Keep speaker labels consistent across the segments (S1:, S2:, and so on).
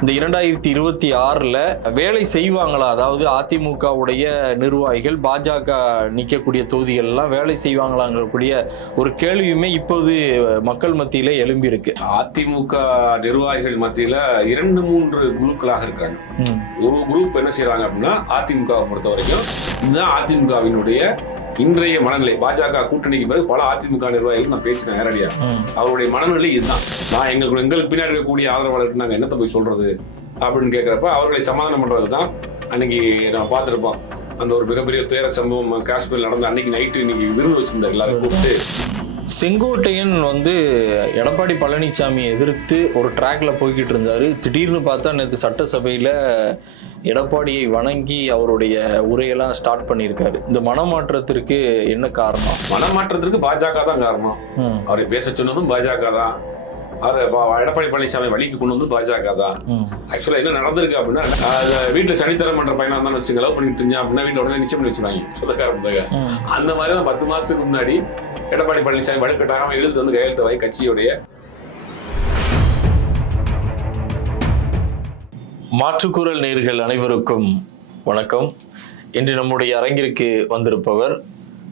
S1: இந்த இரண்டாயிரத்தி இருபத்தி ஆறுல வேலை செய்வாங்களா? அதாவது அதிமுகவுடைய நிர்வாகிகள் பாஜக நிற்கக்கூடிய தொகுதிகள் எல்லாம் வேலை செய்வாங்களாங்கக்கூடிய ஒரு கேள்வியுமே இப்போது மக்கள் மத்தியில எழும்பி இருக்கு
S2: அதிமுக நிர்வாகிகள் மத்தியில இரண்டு மூன்று குழுக்களாக இருக்காங்க
S1: ம்,
S2: ஒரு குரூப் என்ன செய்யறாங்க அப்படின்னா அதிமுகவை பொறுத்த வரைக்கும் இதுதான் அதிமுகவினுடைய இன்றைய மனநிலை பாஜக கூட்டணிக்கு பிறகு பல அதிமுக நிர்வாகிகள் நான் பேசினேன் நேரடியா. அவருடைய மனநிலை இதுதான். நான் எங்களுக்கு எங்களுக்கு பின்னாடி இருக்கக்கூடிய ஆதரவாளருக்கு நாங்க என்னத்தை போய் சொல்றது அப்படின்னு கேட்கிறப்ப அவர்களை சமாதானம் பண்றது தான் அன்னைக்கு நம்ம பார்த்திருப்போம். அந்த ஒரு மிகப்பெரிய துயர சம்பவம் காஷ்மீர் நடந்த அன்னைக்கு நைட்டு இன்னைக்கு விருது வச்சிருந்தாரு எல்லாரும் கூப்பிட்டு.
S1: செங்கோட்டையன் வந்து எடப்பாடி பழனிசாமியை எதிர்த்து ஒரு ட்ராக்ல போய்கிட்டு இருந்தாரு. திடீர்னு பார்த்தா நேற்று சட்டசபையில எடப்பாடியை வணங்கி அவருடைய உரையெல்லாம் ஸ்டார்ட் பண்ணியிருக்காரு. இந்த மனமாற்றத்திற்கு என்ன காரணம்?
S2: மனமாற்றத்திற்கு பாஜக தான் காரணம். அவரை பேச சொன்னதும் பாஜக தான். அவர் எடப்பாடி பழனிசாமி வழிக்கு கொண்டு வந்து பாஜக தான்.
S1: ம்,
S2: ஆக்சுவலா என்ன நடந்திருக்கு அப்படின்னா வீட்டுல சனித்தரம் பண்ற பையனா தான் வச்சுங்க லவ் பண்ணிட்டு தெரிஞ்சா அப்படின்னா வீட்டுல உடனே நிச்சயம் பண்ணி வச்சுருவாங்க. சொந்தக்கார பிள்ளைங்க
S1: ம்.
S2: அந்த மாதிரி தான் பத்து மாசத்துக்கு முன்னாடி எடப்பாடி பழனிசாமி வலுக்கட்டாக எழுத்து வந்து கையெழுத்து வாங்கி கட்சியுடைய
S1: மாற்றுக்குரல் நேர்கள் அனைவருக்கும் வணக்கம். இன்று நம்முடைய அரங்கிற்கு வந்திருப்பவர்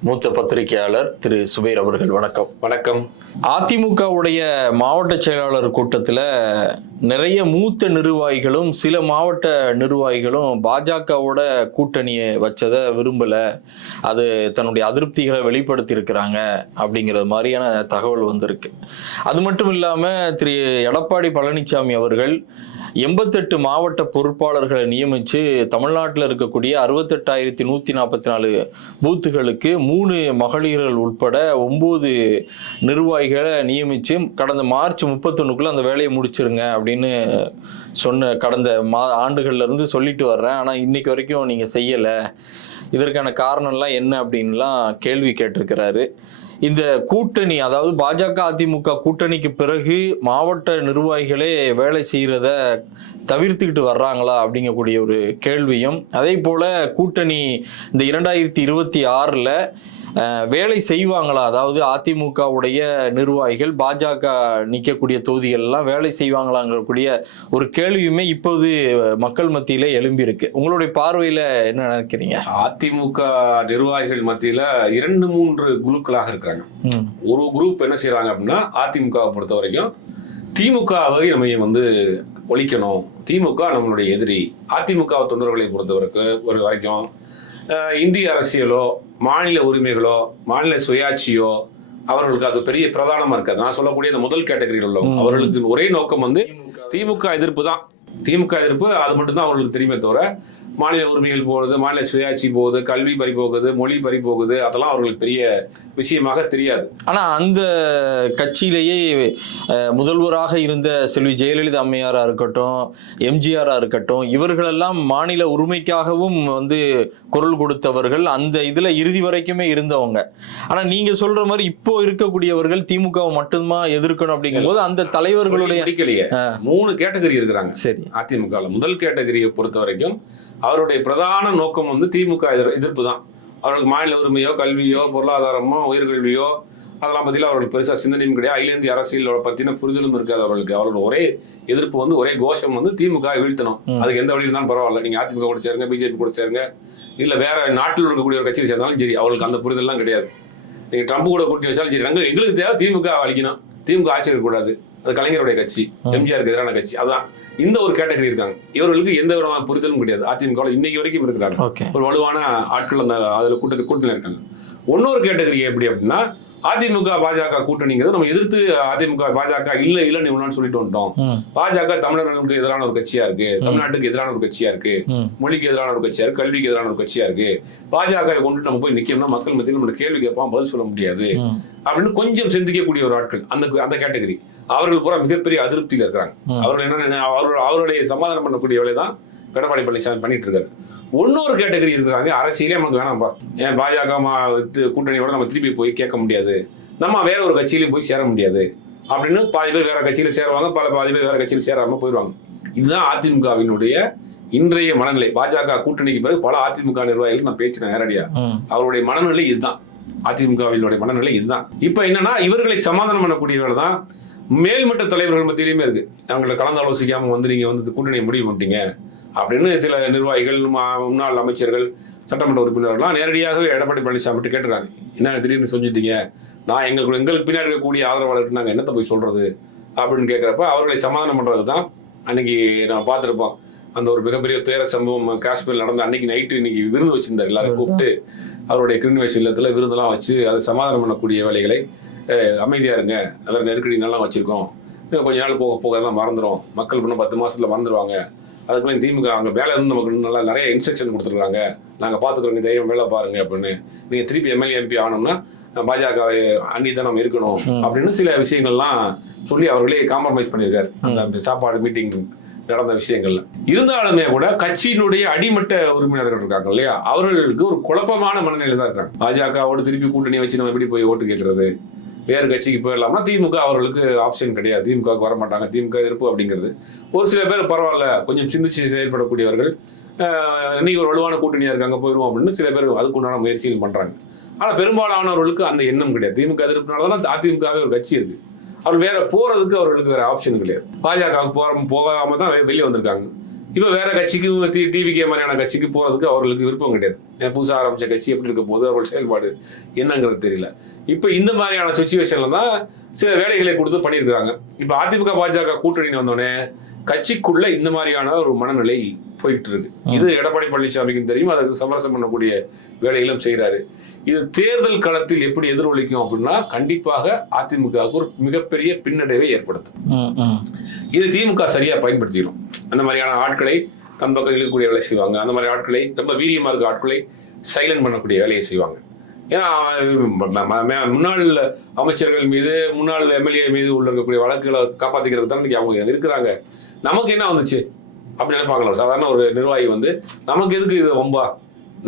S1: மூத்த பத்திரிகையாளர் திரு சுபைர் அவர்கள். வணக்கம்.
S2: வணக்கம்.
S1: அதிமுகவுடைய மாவட்ட செயலாளர் கூட்டத்தில் நிறைய மூத்த நிர்வாகிகளும் சில மாவட்ட நிர்வாகிகளும் பாஜகவோட கூட்டணியை வச்சதை விரும்பலை. அது தன்னுடைய அதிருப்திகளை வெளிப்படுத்தியிருக்கிறாங்க அப்படிங்கிற மாதிரியான தகவல் வந்திருக்கு. அது மட்டும் இல்லாமல் திரு எடப்பாடி பழனிசாமி அவர்கள் எண்பத்தெட்டு மாவட்ட பொறுப்பாளர்களை நியமித்து தமிழ்நாட்டில் இருக்கக்கூடிய அறுபத்தெட்டாயிரத்தி நூற்றி நாற்பத்தி நாலு பூத்துகளுக்கு மூணு மகளிர்கள் உட்பட ஒம்பது நிர்வாகிகளை நியமித்து கடந்த மார்ச் முப்பத்தொன்னுக்குள்ளே அந்த வேலையை முடிச்சிருங்க அப்படின்னு சொன்ன கடந்த மா ஆண்டுகள்லேருந்து சொல்லிட்டு வர்றேன். ஆனால் இன்றைக்கி வரைக்கும் நீங்கள் செய்யலை. இதற்கான காரணம்லாம் என்ன அப்படின்லாம் கேள்வி கேட்டிருக்கிறாரு. இந்த கூட்டணி அதாவது பாஜக அதிமுக கூட்டணிக்கு பிறகு மாவட்ட நிர்வாகிகளே வேலை செய்கிறத தவிர்த்துக்கிட்டு வர்றாங்களா அப்படிங்கக்கூடிய ஒரு கேள்வியும் அதே போல் கூட்டணி இந்த இரண்டாயிரத்தி இருபத்தி ஆறில் வேலை செய்வாங்களா? அதாவது அதிமுகவுடைய நிர்வாகிகள் பாஜக நிற்கக்கூடிய தொகுதிகள் எல்லாம் வேலை செய்வாங்களாங்கக்கூடிய ஒரு கேள்வியுமே இப்போது மக்கள் மத்தியில எழும்பி இருக்கு உங்களுடைய பார்வையில என்ன நினைக்கிறீங்க?
S2: அதிமுக நிர்வாகிகள் மத்தியில இரண்டு மூன்று குழுக்களாக இருக்கிறாங்க. ஒரு குரூப் என்ன செய்யறாங்க அப்படின்னா அதிமுகவை பொறுத்த வரைக்கும் திமுகவை நம்ம வந்து ஒழிக்கணும்? திமுக நம்மளுடைய எதிரி. அதிமுக தொண்டர்களை பொறுத்தவரைக்கும் ஒரு வரைக்கும் இந்திய அரசியலோ மாநில உரிமைகளோ மாநில சுயாட்சியோ அவர்களுக்கு அது பெரிய பிரதானமா இருக்காது. நான் சொல்லக்கூடிய இந்த முதல் கேட்டகரியில் உள்ளவங்க. அவர்களுக்கு ஒரே நோக்கம் வந்து திமுக எதிர்ப்பு தான். திமுக எதிர்ப்பு அது மட்டும்தான் அவர்களுக்கு தெரியுமே தவிர மாநில உரிமைகள் போகுது மாநில சுயாட்சி போகுது கல்வி பறி போகுது மொழி பறி போகுது. அதெல்லாம் அவர்களுக்கு பெரிய விஷயமாக தெரியாது.
S1: ஆனா அந்த கட்சியிலேயே முதல்வராக இருந்த செல்வி ஜெயலலிதா அம்மையாரா இருக்கட்டும் எம்ஜிஆரா இருக்கட்டும் இவர்களெல்லாம் மாநில உரிமைக்காகவும் வந்து குரல் கொடுத்தவர்கள் அந்த இதுல இறுதி வரைக்குமே இருந்தவங்க. ஆனா நீங்க சொல்ற மாதிரி இப்போ இருக்கக்கூடியவர்கள் திமுகவை மட்டுமா எதிர்க்கணும் அப்படிங்கும்போது அந்த தலைவர்களுடைய.
S2: மூணு கேட்டகரி இருக்கிறாங்க.
S1: சரி.
S2: அதிமுக முதல் கேட்டகரியை பொறுத்த வரைக்கும் அவருடைய பிரதான நோக்கம் வந்து திமுக எதிர்- எதிர்ப்பு தான் அவர்களுக்கு மாநில உரிமையோ கல்வியோ பொருளாதாரமோ உயர்கல்வியோ அதெல்லாம் பத்தியில அவர்களுக்கு பெருசா சிந்தனையும் கிடையாது. அகில இந்திய அரசியலோட பத்தின புரிதலும் இருக்காது அவர்களுக்கு. அவரோட ஒரே எதிர்ப்பு வந்து ஒரே கோஷம் வந்து திமுக வீழ்த்தணும். அதுக்கு எந்த வழியில் இருந்தாலும் பரவாயில்ல. நீங்க அதிமுக கூட சேருங்க பிஜேபி கூட சேருங்க. இல்ல வேற நாட்டில் இருக்கக்கூடிய ஒரு கட்சியில் சேர்ந்தாலும் சரி அவர்களுக்கு அந்த புரிதல்லாம் கிடையாது. நீங்க ட்ரம்ப் கூட கூட்டி வச்சாலும் சரி நாங்க எங்களுக்கு தேவை திமுக அழிக்கணும். திமுக ஆட்சி இருக்கக்கூடாது. அது கலைஞருடைய கட்சி. எம்ஜிஆருக்கு எதிரான கட்சி அதான் இந்த ஒரு கேட்டகரி இருக்காங்க. இவர்களுக்கு எந்த விதமான புரிதலும் கிடையாது. அதிமுக இன்னைக்கு வரைக்கும் இருக்கிறாங்க ஒரு வலுவான ஆட்கள் அந்த அதுல கூட்டத்து கூட்டணியில் இருக்காங்க. இன்னொரு கேட்டகரி எப்படி அப்படின்னா அதிமுக பாஜக கூட்டணிங்கிறது நம்ம எதிர்த்து அதிமுக பாஜக இல்ல இல்லைன்னு இவ்வளவு சொல்லிட்டு வந்துட்டோம். பாஜக தமிழர்களுக்கு எதிரான ஒரு கட்சியா இருக்கு. தமிழ்நாட்டுக்கு எதிரான ஒரு கட்சியா இருக்கு. மொழிக்கு எதிரான ஒரு கட்சியா இருக்கு. கல்விக்கு எதிரான ஒரு கட்சியா இருக்கு. பாஜக கொண்டு நம்ம போய் நிக்கணும்னா மக்கள் மத்தியில் நம்ம கேள்வி கேட்பான் பதில் சொல்ல முடியாது. அப்படின்னு கொஞ்சம் சிந்திக்கக்கூடிய ஒரு ஆட்கள் அந்த அந்த கேட்டகரி. அவர்கள் பூரா மிகப்பெரிய அதிருப்தியில் இருக்கிறாங்க. அவர்கள் என்ன அவர்கள் அவருடைய சமாதானம் பண்ணக்கூடிய வேலை தான் எடப்பாடி பழனிசாமி பண்ணிட்டு இருக்காரு இன்னொரு கேட்டகரி இருக்கிறாங்க அரசியலே நமக்கு வேணாம்பா ஏன் பாஜக கூட்டணியோட நம்ம திருப்பி போய் கேட்க முடியாது. நம்ம வேற ஒரு கட்சியிலையும் போய் சேர முடியாது. அப்படின்னு பாதி பேர் வேற கட்சியில சேருவாங்க பல பாதி பேர் வேற கட்சியில சேராம போயிடுவாங்க. இதுதான் அதிமுகவினுடைய இன்றைய மனநிலை. பாஜக கூட்டணிக்கு பிறகு பல அதிமுக நிர்வாகிகள் நான் பேசினேன் நேரடியா. அவருடைய மனநிலை இதுதான். அதிமுகவினுடைய மனநிலை இதுதான். இப்ப என்னன்னா இவர்களை சமாதானம் பண்ணக்கூடிய தான் மேல்மட்ட தலைவர்கள் மத்தியிலுமே இருக்கு. அவங்கள கலந்து ஆலோசிக்காம வந்து நீங்க வந்து கூட்டணியை முடிவு பண்ணிட்டீங்க. அப்படின்னு சில நிர்வாகிகள் மா- முன்னாள் அமைச்சர்கள் சட்டமன்ற உறுப்பினர்கள்லாம் நேரடியாகவே எடப்பாடி பழனிசாமி கேட்டுறாங்க. என்ன திடீர்னு செஞ்சுட்டீங்க நான் எங்களுக்கு எங்களுக்கு பின்னாடி இருக்கக்கூடிய ஆதரவாளர்கள் நாங்கள் என்னத்தை போய் சொல்றது? அப்படின்னு கேட்குறப்ப அவர்களை சமாதானம் பண்ணுறது தான் அன்னைக்கு நான் பார்த்துருப்போம். அந்த ஒரு மிகப்பெரிய துயர சம்பவம் காஷ்மீர் நடந்த அன்னைக்கு நைட்டு இன்னைக்கு விருந்து வச்சிருந்தார் எல்லாரும் கூப்பிட்டு. அவருடைய கிரிமினேஷன் இல்லத்தில் விருந்தெல்லாம் வச்சு அதை சமாதானம் பண்ணக்கூடிய வேலைகளை அஹ், அமைதியா இருங்க. நல்ல நெருக்கடி நல்லா வச்சிருக்கோம். கொஞ்ச நாள் போக போக தான் மறந்துடும் மக்கள் இன்னும் பத்து மாசத்துல மறந்துடுவாங்க அதுக்குள்ளே திமுக அங்கே வேலை இருந்து நமக்கு நல்லா நிறைய இன்ஸ்ட்ரக்ஷன் கொடுத்துருக்காங்க. நாங்கள் பார்த்துக்குறோங்க தைரியம் வேலை பாருங்க அப்படின்னு. நீங்கள் திருப்பி எம்எல்ஏ எம்பி ஆனோம்னா பாஜகவை அண்டி தான் நம்ம இருக்கணும் அப்படின்னு சில விஷயங்கள்லாம் சொல்லி அவர்களே காம்ப்ரமைஸ் பண்ணியிருக்காரு. அந்த சாப்பாடு மீட்டிங் நடந்த விஷயங்கள்ல. இருந்தாலுமே கூட கட்சியினுடைய அடிமட்ட உறுப்பினர்கள் இருக்காங்க இல்லையா? அவர்களுக்கு ஒரு குழப்பமான மனநிலை தான் இருக்காங்க. பாஜகவோட திருப்பி கூட்டணி வச்சு நம்ம எப்படி போய் ஓட்டு கேட்கறது? வேறு கட்சிக்கு போயிடலாம்னா திமுக அவர்களுக்கு ஆப்ஷன் கிடையாது. திமுகவுக்கு வர மாட்டாங்க திமுக எதிர்ப்பு அப்படிங்கிறது. ஒரு சில பேர் பரவாயில்ல கொஞ்சம் சிந்திச்சு செயல்படக்கூடியவர்கள் இன்னைக்கு ஒரு வலுவான கூட்டணியாக இருக்காங்க போயிடுவோம் அப்படின்னு சில பேர் அதுக்குண்டான முயற்சிகள் பண்ணுறாங்க ஆனால் பெரும்பாலானவர்களுக்கு அந்த எண்ணம் கிடையாது. திமுக எதிர்ப்புனால தான் அதிமுகவே ஒரு கட்சி இருக்குது அவர் வேற போகிறதுக்கு அவர்களுக்கு வேற ஆப்ஷன் கிடையாது. பாஜக போற போகாம தான் வெளியே வந்திருக்காங்க. இப்போ வேற கட்சிக்கு டிவிகே மாதிரியான கட்சிக்கு போறதுக்கு அவர்களுக்கு விருப்பம் கிடையாது. ஏன் புதுசா ஆரம்பிச்ச கட்சி எப்படி இருக்க போகுது அவர்கள் செயல்பாடு என்னங்கிறது தெரியல. இப்போ இந்த மாதிரியான சுச்சுவேஷன்ல தான் சில வேலைகளை கொடுத்து பண்ணியிருக்கிறாங்க. இப்போ அதிமுக பாஜக கூட்டணி வந்தோடனே கட்சிக்குள்ள இந்த மாதிரியான ஒரு மனநிலை போயிட்டு இருக்கு. இது எடப்பாடி பழனிசாமிக்கும் தெரியும் அதுக்கு சமரசம் பண்ணக்கூடிய வேலைகளும் செய்றாரு. இது தேர்தல் களத்தில் எப்படி எதிரொலிக்கும் அப்படின்னா கண்டிப்பாக அதிமுகவுக்கு ஒரு மிகப்பெரிய பின்னடைவை ஏற்படுத்தும்.
S1: இது
S2: திமுக சரியா பயன்படுத்திடும் அந்த மாதிரியான ஆட்களை தன் பக்கம் இழுக்கக்கூடிய வேலை செய்வாங்க. அந்த மாதிரி ஆட்களை ரொம்ப வீரியமாக இருக்க ஆட்களை சைலண்ட் பண்ணக்கூடிய வேலையை செய்வாங்க. ஏன்னா முன்னாள் அமைச்சர்கள் மீது முன்னாள் எம்எல்ஏ மீது உள்ள இருக்கக்கூடிய வழக்குகளை காப்பாற்றிக்கிறதுக்கு தான் இன்றைக்கி அவங்க இருக்கிறாங்க. நமக்கு என்ன வந்துச்சு? அப்படி நினைப்பாங்களா? சாதாரண ஒரு நிர்வாகி வந்து நமக்கு எதுக்கு இது வம்பா?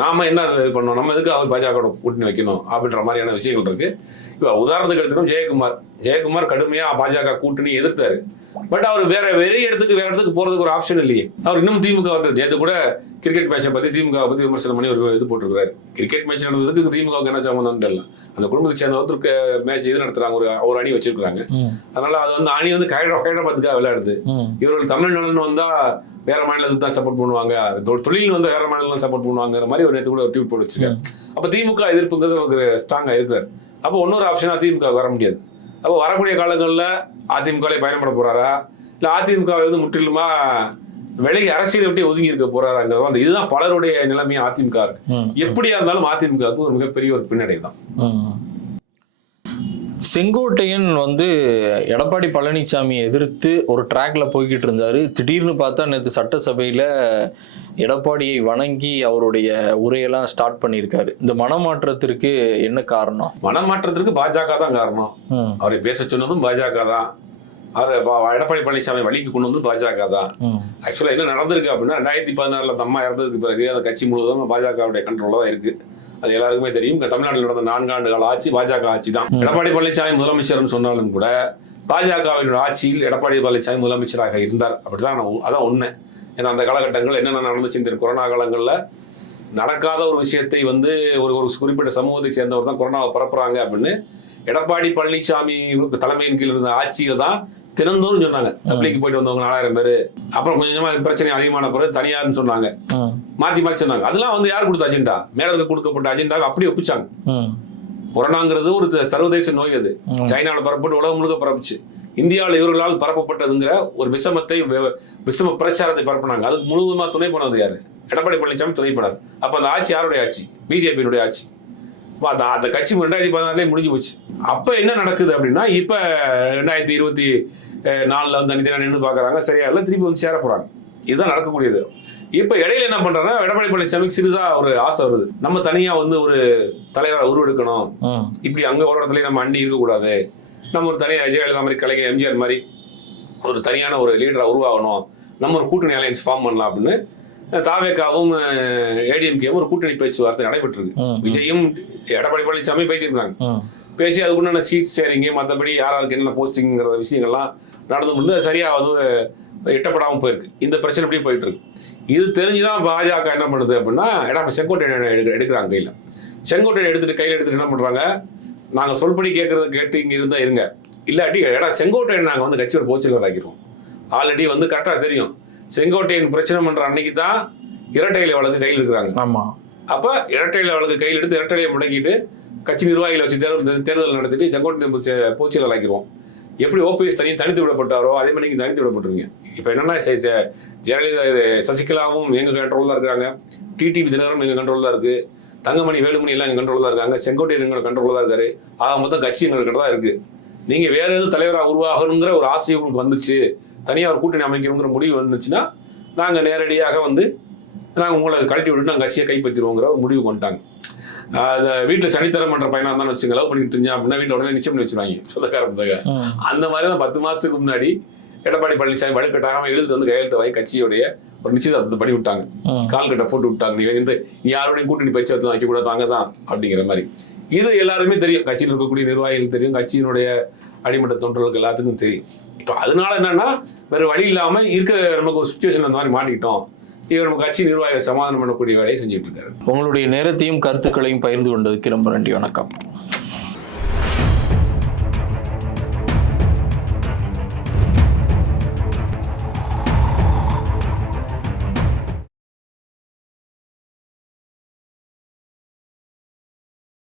S2: நாம என்ன இது பண்ணோம் நம்ம எதுக்கு அவர் பாஜக கூட்டணி வைக்கணும்? அப்படின்ற மாதிரியான விஷயங்கள் இருக்கு. இப்போ உதாரணத்துக்கு எடுத்துக்கணும் ஜெயக்குமார். ஜெயக்குமார் கடுமையாக பாஜக கூட்டணி எதிர்த்தாரு. பட் அவர் வேற வேற இடத்துக்கு வேற இடத்துக்கு போறதுக்கு ஒரு ஆப்ஷன் இல்லையே. அவர் இன்னும் திமுக வந்து நேற்று கூட கிரிக்கெட் மேட்சை பத்தி திமுக பத்தி விமர்சனம் பண்ணி ஒரு இது போட்டிருக்காரு கிரிக்கெட் மேட்ச் நடந்ததுக்கு திமுக என்ன சம்பந்தம் தெரியல. அந்த குடும்பத்தை சேர்ந்த ஒருத்தருக்கு மேட்ச் இது நடத்துறாங்க ஒரு ஒரு அணி வச்சிருக்காங்க அதனால அது வந்து அணி வந்து ஹைதரா- ஹைதராபாத்துக்காக விளையாடுது. இவர்கள் தமிழ்நாடுன்னு வந்தா வேற மாநிலத்துக்கு தான் சப்போர்ட் பண்ணுவாங்க. தொழில் வந்து வேற மாநிலம் தான் சப்போர்ட் பண்ணுவாங்கிற மாதிரி ஒரு நேற்று கூட ஒரு ட்வீட் போட்டு வச்சிருக்காரு. அப்ப திமுக எதிர்ப்புங்கிறது ஸ்ட்ராங்கா இருக்கிறார். அப்போ இன்னொரு ஆப்ஷனா திமுக வர முடியாது. அப்போ வரக்கூடிய காலங்களில் அதிமுக பயணப்பட போறாரா இல்ல அதிமுக வந்து முற்றிலுமா விலகி அரசியலை விட்டு ஒதுங்கி இருக்க போறாராங்கிறது அந்த இதுதான் பலருடைய நிலைமையா அதிமுக இருக்கு. எப்படியா இருந்தாலும் அதிமுகவுக்கு ஒரு மிகப்பெரிய ஒரு பின்னடைவு தான்.
S1: செங்கோட்டையன் வந்து எடப்பாடி பழனிசாமியை எதிர்த்து ஒரு ட்ராக்ல போய்கிட்டு இருந்தாரு. திடீர்னு பார்த்தா நேற்று சட்டசபையில எடப்பாடியை வணங்கி அவருடைய உரையெல்லாம் ஸ்டார்ட் பண்ணியிருக்காரு. இந்த மனமாற்றத்திற்கு என்ன காரணம்?
S2: மனமாற்றத்திற்கு பாஜக தான் காரணம். அவரை பேச சொன்னதும் பாஜக தான். அவர் எடப்பாடி பழனிசாமி வழிக்கு கொண்டு வந்து பாஜக தான். ஆக்சுவலாக என்ன நடந்திருக்கு அப்படின்னா ரெண்டாயிரத்தி பதினாறுல அந்த அம்மா இறந்ததுக்கு பிறகு அந்த கட்சி முழுவதும் பாஜகவுடைய கண்ட்ரோலில் தான் இருக்கு. அது எல்லாருக்குமே தெரியும். தமிழ்நாட்டில் நடந்த நான்காண்டு கால ஆட்சி பாஜக ஆட்சி தான் எடப்பாடி பழனிசாமி முதலமைச்சர்னு சொன்னாலும் கூட பாஜகவினுடைய ஆட்சியில் எடப்பாடி பழனிசாமி முதலமைச்சராக இருந்தார். அப்படிதான் நான் அதான் உண்மை. ஏன்னா அந்த காலகட்டங்கள் என்னென்ன நடந்துச்சு? இந்த கொரோனா காலங்களில் நடக்காத ஒரு விஷயத்தை வந்து ஒரு ஒரு குறிப்பிட்ட சமூகத்தை சேர்ந்தவர் தான் கொரோனாவை பரப்புறாங்க அப்படின்னு எடப்பாடி பழனிசாமி தலைமையின் கீழ் இருந்த ஆட்சியில தான் தினந்தோறும் சொன்னாங்க. தப்ளிக்கு போயிட்டு வந்தவங்க நாலாயிரம் பேர். அப்புறம் கொஞ்சம் கொஞ்சமா பிரச்சனை அதிகமான பிறகு தனியார்னு சொன்னாங்க. மாத்தி மாத்தி சொன்னாங்க. அதெல்லாம் வந்து யார் கொடுத்த அஜெண்டா? மேல இருக்க கொடுக்கப்பட்ட அஜெண்டாவை அப்படியே ஒப்பிச்சாங்க. கொரோனாங்கிறது ஒரு சர்வதேச நோய் அது.
S1: ம்.
S2: சைனால பரப்பட்டு உலகம் முழுக்க பரப்புச்சு. இந்தியாவில் இவர்களால் பரப்பப்பட்டதுங்கிற ஒரு விஷமத்தை விஷம பிரச்சாரத்தை பரப்புனாங்க. அதுக்கு முழுவதுமா துணை போனது யாரு? எடப்பாடி பழனிசாமி துணை போனார். அப்ப அந்த ஆட்சி யாருடைய ஆட்சி? பிஜேபியினுடைய ஆட்சி. அந்த அந்த கட்சி ரெண்டாயிரத்தி பதினாறுலேயே முடிஞ்சு போச்சு. அப்ப என்ன நடக்குது அப்படின்னா இப்ப ரெண்டாயிரத்தி இருபத்தி நாலுல வந்து தனித்தனியாக நின்று பாக்குறாங்க. சரியா இல்லை திருப்பி வந்து சேர போறாங்க. இதுதான் நடக்கக்கூடியது. இப்ப இடையில என்ன பண்றாங்கன்னா எடப்பாடி பழனிசாமிக்கு சிறிதா ஒரு ஆசை வருது. நம்ம தனியா வந்து ஒரு தலைவரை உருவெடுக்கணும். இப்படி அங்க ஒரு இடத்துல நம்ம அண்டி இருக்கக்கூடாது. நம்ம ஒரு தனியாக ஜெயலலிதா மாதிரி கலைஞர் எம்ஜிஆர் மாதிரி ஒரு தனியான ஒரு லீடரா உருவாகணும். நம்ம ஒரு கூட்டணி அலையன்ஸ் ஃபார்ம் பண்ணலாம் அப்படின்னு தாவேக்காவும் ஏடிஎம்கேவும் ஒரு கூட்டணி பேச்சுவார்த்தை நடைபெற்றிருக்கு. விஜயும் எடப்பாடி பழனிசாமி பேசியிருக்காங்க பேசி அதுக்குண்டான சீட் ஷேரிங்கு மற்றபடி யார் யாருக்கு என்ன போஸ்டிங்கிற விஷயங்கள்லாம் நடந்து கொண்டு சரியா வந்து எட்டப்படாமல் போயிருக்கு. இந்த பிரச்சனை அப்படியே போயிட்டு இருக்கு இது தெரிஞ்சுதான் பாஜக என்ன பண்ணுது அப்படின்னா எடப்பா செங்கோட்டையன் எடுக்க எடுக்கிறாங்க கையில். செங்கோட்டையன் எடுத்துட்டு கையில் எடுத்துட்டு என்ன பண்றாங்க? நாங்க சொல்படி கேட்கறத கேட்டு இங்க இருந்தா இருங்க. இல்லாட்டி ஏடா செங்கோட்டையன் நாங்கள் வந்து கட்சியோட போச்சலர் ஆக்கிடுவோம் ஆல்ரெடி வந்து கரெக்டாக தெரியும். செங்கோட்டையன் பிரச்சனை பண்ற அன்னைக்கு தான் இரட்டை இலை வழக்கு கையில் இருக்கிறாங்க
S1: ஆமா.
S2: அப்ப இரட்டை இலை வழக்கு கையில் எடுத்து இரட்டை இலையை முடக்கிட்டு கட்சி நிர்வாகிகளை வச்சு தேர்தல் தேர்தல் நடத்திட்டு செங்கோட்டையன் போச்சலர் ஆக்கிடுவோம். எப்படி ஓபிஎஸ் தனி தனித்து விடப்பட்டாரோ அதே மாதிரி நீங்க தனித்து விடப்பட்டுருவீங்க இப்போ என்னன்னா ஜெயலலிதா சசிகலாவும் எங்க கண்ட்ரோல் தான் இருக்காங்க. டிடிவி தினகரன் எங்க கண்ட்ரோல் தான் இருக்கு. தங்கமணி வேலுமணி எல்லாம் எங்க கண்ட்ரோல் தான் இருக்காங்க. செங்கோட்டையன் எங்க கண்ட்ரோல் தான் இருக்காரு. ஆக மொத்தம் கட்சி எங்கள்கிட்ட தான் இருக்கு. நீங்க வேற எதுவும் தலைவராக உருவாகணுங்கிற ஒரு ஆசை உங்களுக்கு வந்துச்சு. தனியாக ஒரு கூட்டணி அமைக்கணுங்கிற முடிவு வந்துச்சுன்னா நாங்க நேரடியாக வந்து நாங்க உங்களை கழட்டி விட்டு நாங்கள் கட்சியை கைப்பற்றிடுவோங்கிற ஒரு முடிவு கொண்டுட்டாங்க அந்த வீட்டில் சனித்தரம் பண்ற பையனா இருந்தாலும் வச்சுங்க லவ் பண்ணிட்டு தெரிஞ்சா அப்படின்னா வீட்டில் உடனே நிச்சயம் பண்ணி வச்சிருவாங்க. சொந்தக்காரங்க
S1: ம்.
S2: அந்த மாதிரி தான் பத்து மாசத்துக்கு முன்னாடி எடப்பாடி பழனிசாமி வலுக்கட்டாக எழுத்து வந்து கையெழுத்து வாங்கி கட்சியுடைய ஒரு நிச்சயதார்த்தத்தை பண்ணி விட்டாங்க. கால் கட்ட போட்டு விட்டாங்க. நீ யாரோடையும் கூட்டணி பயிற்சி வைக்க கூட தாங்க தான் அப்படிங்கிற மாதிரி. இது எல்லாருமே தெரியும். கட்சியில் இருக்கக்கூடிய நிர்வாகிகள் தெரியும். கட்சியினுடைய அடிமட்ட தொண்டர்களுக்கு எல்லாத்துக்கும் தெரியும். இப்போ அதனால என்னன்னா வேற வழி இல்லாமல் இருக்க நமக்கு ஒரு சுச்சுவேஷன் அந்த மாதிரி மாட்டிக்கிட்டோம். இவர் நம்ம கட்சி நிர்வாகிகள் சமாதானம் பண்ணக்கூடிய வேலையை செஞ்சுட்டு இருக்காரு.
S1: உங்களுடைய நேரத்தையும் கருத்துக்களையும் பகிர்ந்து கொண்டதுக்கு ரொம்ப நன்றி வணக்கம்.